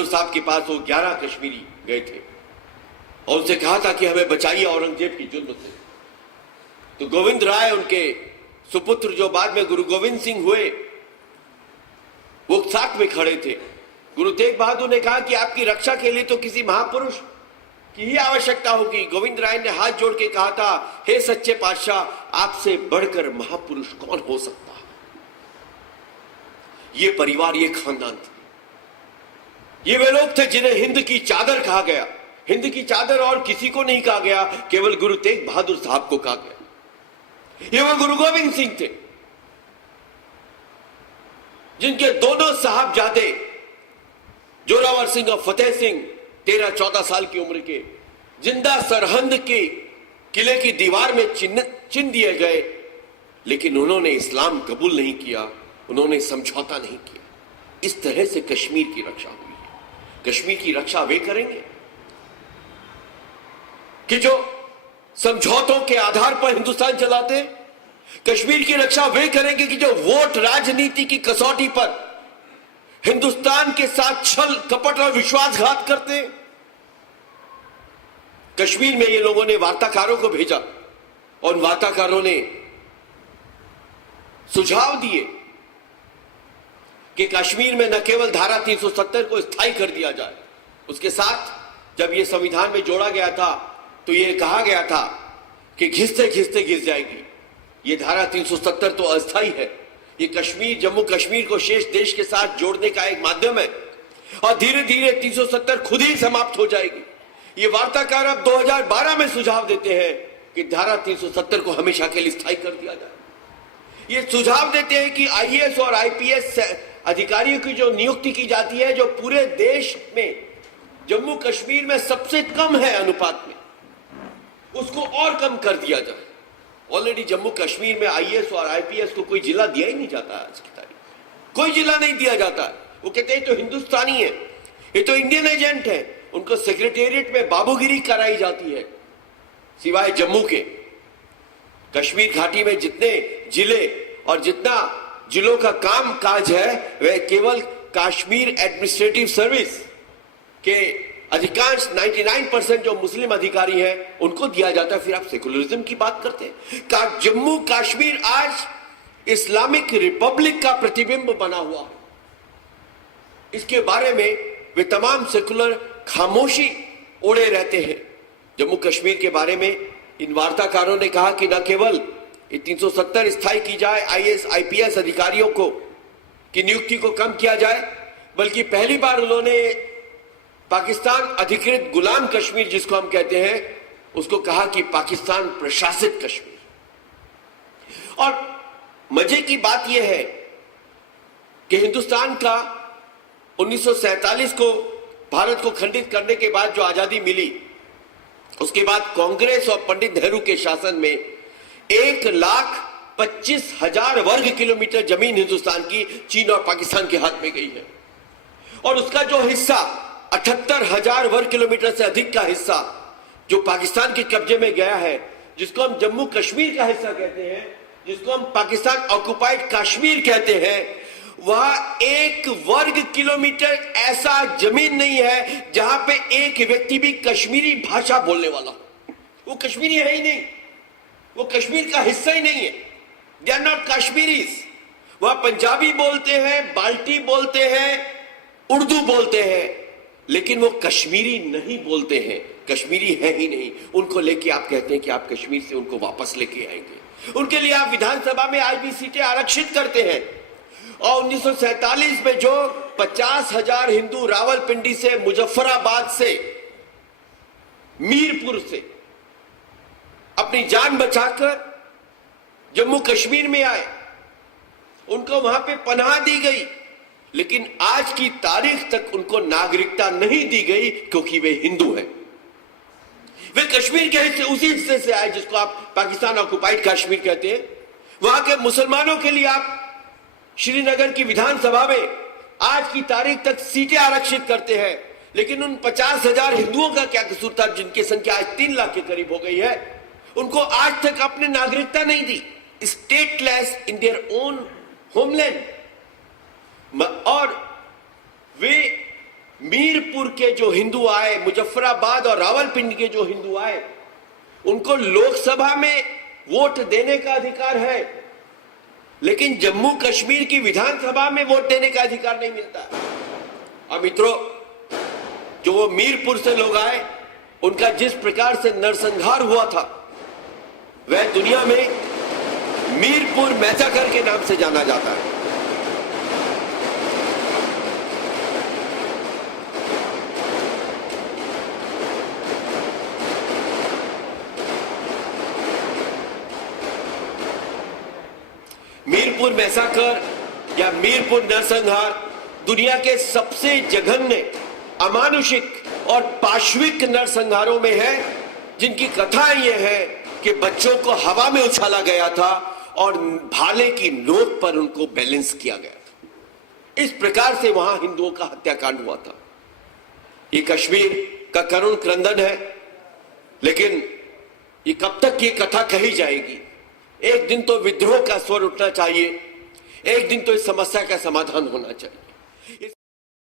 बहादुर साहब के पास वो 11 कश्मीरी गए थे और उनसे कहा था कि हमें बचाइए औरंगजेब की जुल्म से। तो गोविंद राय उनके सुपुत्र जो बाद में गुरु गोविंद सिंह हुए, वो साथ में खड़े थे। गुरु तेग बहादुर ने कहा कि आपकी रक्षा के लिए तो किसी महापुरुष की ही आवश्यकता होगी। गोविंद राय ने हाथ जोड़ के कहा था, हे सच्चे पातशाह, आपसे बढ़कर महापुरुष कौन हो सकता है। ये परिवार, ये खानदान थे, ये वे लोग थे जिन्हें हिंद की चादर कहा गया। हिंद की चादर और किसी को नहीं कहा गया, केवल गुरु तेग बहादुर साहब को कहा गया। ये वो गुरु गोविंद सिंह थे जिनके दोनों साहबजादे जोरावर सिंह और फतेह सिंह 13-14 साल की उम्र के जिंदा सरहंद के किले की दीवार में चिन्ह दिए गए, लेकिन उन्होंने इस्लाम कबूल नहीं किया, उन्होंने समझौता नहीं किया। इस तरह से कश्मीर की रक्षा हुई है। कश्मीर की रक्षा वे करेंगे कि जो समझौतों के आधार पर हिंदुस्तान चलाते। कश्मीर की रक्षा वे करेंगे कि जो वोट राजनीति की कसौटी पर हिंदुस्तान के साथ छल कपट और विश्वासघात करते। कश्मीर में ये लोगों ने वार्ताकारों को भेजा और वार्ताकारों ने सुझाव दिए कि कश्मीर में न केवल धारा 370 को स्थायी कर दिया जाए, उसके साथ जब यह संविधान में जोड़ा गया था तो यह कहा गया था कि घिसते घिसते घिस जाएगी। यह धारा 370 तो अस्थायी है। ये कश्मीर, जम्मू कश्मीर को शेष देश के साथ जोड़ने का एक माध्यम है और धीरे धीरे 370 खुद ही समाप्त हो जाएगी। ये वार्ताकार अब 2012 में सुझाव देते हैं कि धारा 370 को हमेशा के लिए स्थायी कर दिया जाए। ये सुझाव देते हैं कि आईएएस और आईपीएस अधिकारियों की जो नियुक्ति की जाती है, जो पूरे देश में जम्मू कश्मीर में सबसे कम है अनुपात में, उसको और कम कर दिया जाए। ऑलरेडी जम्मू कश्मीर में आईएएस और आईपीएस को कोई जिला दिया ही नहीं जाता है। आज की तारीख में कोई जिला नहीं दिया जाता है। वो कहते हैं तो हिंदुस्तानी है, ये तो इंडियन एजेंट है। उनको सेक्रेटेरिएट में बाबूगिरी कराई जाती है। सिवाय जम्मू के कश्मीर घाटी में जितने जिले और जितना जिलों का काम काज है, वह केवल कश्मीर एडमिनिस्ट्रेटिव सर्विस के अधिकांश 99% जो मुस्लिम अधिकारी हैं उनको दिया जाता है। फिर आप सेकुलरिज्म की बात करते हैं। जम्मू कश्मीर आज इस्लामिक रिपब्लिक का प्रतिबिंब बना हुआ है। इसके बारे में वे तमाम सेकुलर खामोशी ओढ़े रहते हैं। जम्मू कश्मीर के बारे में इन वार्ताकारों ने कहा कि न केवल 370 स्थायी की जाए, आईएएस आईपीएस अधिकारियों को की नियुक्ति को कम किया जाए, बल्कि पहली बार उन्होंने पाकिस्तान अधिकृत गुलाम कश्मीर जिसको हम कहते हैं, उसको कहा कि पाकिस्तान प्रशासित कश्मीर। और मजे की बात यह है कि हिंदुस्तान का 1947 को भारत को खंडित करने के बाद जो आजादी मिली, उसके बाद कांग्रेस और पंडित नेहरू के शासन में 1,25,000 वर्ग किलोमीटर जमीन हिंदुस्तान की चीन और पाकिस्तान के हाथ में गई है। और उसका जो हिस्सा 78,000 वर्ग किलोमीटर से अधिक का हिस्सा जो पाकिस्तान के कब्जे में गया है, जिसको हम जम्मू कश्मीर का हिस्सा कहते हैं, जिसको हम पाकिस्तान ऑक्युपाइड कश्मीर कहते हैं, वह 1 वर्ग किलोमीटर ऐसा जमीन नहीं है जहां पे एक व्यक्ति भी कश्मीरी भाषा बोलने वाला। वो कश्मीरी है ही नहीं, वो कश्मीर का हिस्सा ही नहीं है। They are not Kashmiris. वह पंजाबी बोलते हैं, बाल्टी बोलते हैं, उर्दू बोलते हैं, लेकिन वो कश्मीरी नहीं बोलते हैं, कश्मीरी है ही नहीं। उनको लेके आप कहते हैं कि आप कश्मीर से उनको वापस लेके आएंगे। उनके लिए आप विधानसभा में आज भी सीटें आरक्षित करते हैं। और 1947 में जो 50,000 हिंदू रावलपिंडी से, मुजफ्फराबाद से, मीरपुर से अपनी जान बचाकर जम्मू कश्मीर में आए, उनको वहां पे पनाह दी गई, लेकिन आज की तारीख तक उनको नागरिकता नहीं दी गई क्योंकि वे हिंदू हैं। वे कश्मीर के हिस्से, उसी हिस्से से आए जिसको आप पाकिस्तान ऑक्युपाइड कश्मीर कहते हैं। वहां के मुसलमानों के लिए आप श्रीनगर की विधानसभा में आज की तारीख तक सीटें आरक्षित करते हैं, लेकिन उन 50,000 हिंदुओं का क्या कसूर था जिनकी संख्या आज 3 लाख के करीब हो गई है, उनको आज तक अपने नागरिकता नहीं दी। Stateless in their own homeland. और वे मीर मीरपुर के जो हिंदू आए, मुजफ्फराबाद और रावलपिंडी के जो हिंदू आए, उनको लोकसभा में वोट देने का अधिकार है, लेकिन जम्मू कश्मीर की विधानसभा में वोट देने का अधिकार नहीं मिलता। और मित्रों, जो वो मीरपुर से लोग आए, उनका जिस प्रकार से नरसंहार हुआ था, वह दुनिया में मीरपुर मैसाकर के नाम से जाना जाता है। मीरपुर मैसाकर या मीरपुर नरसंहार दुनिया के सबसे जघन्य, अमानुषिक और पाशविक नरसंहारों में है, जिनकी कथा यह है कि बच्चों को हवा में उछाला गया था और भाले की नोक पर उनको बैलेंस किया गया था। इस प्रकार से वहां हिंदुओं का हत्याकांड हुआ था। ये कश्मीर का करुण क्रंदन है, लेकिन ये कब तक ये कथा कही जाएगी? एक दिन तो विद्रोह का स्वर उठना चाहिए, एक दिन तो इस समस्या का समाधान होना चाहिए।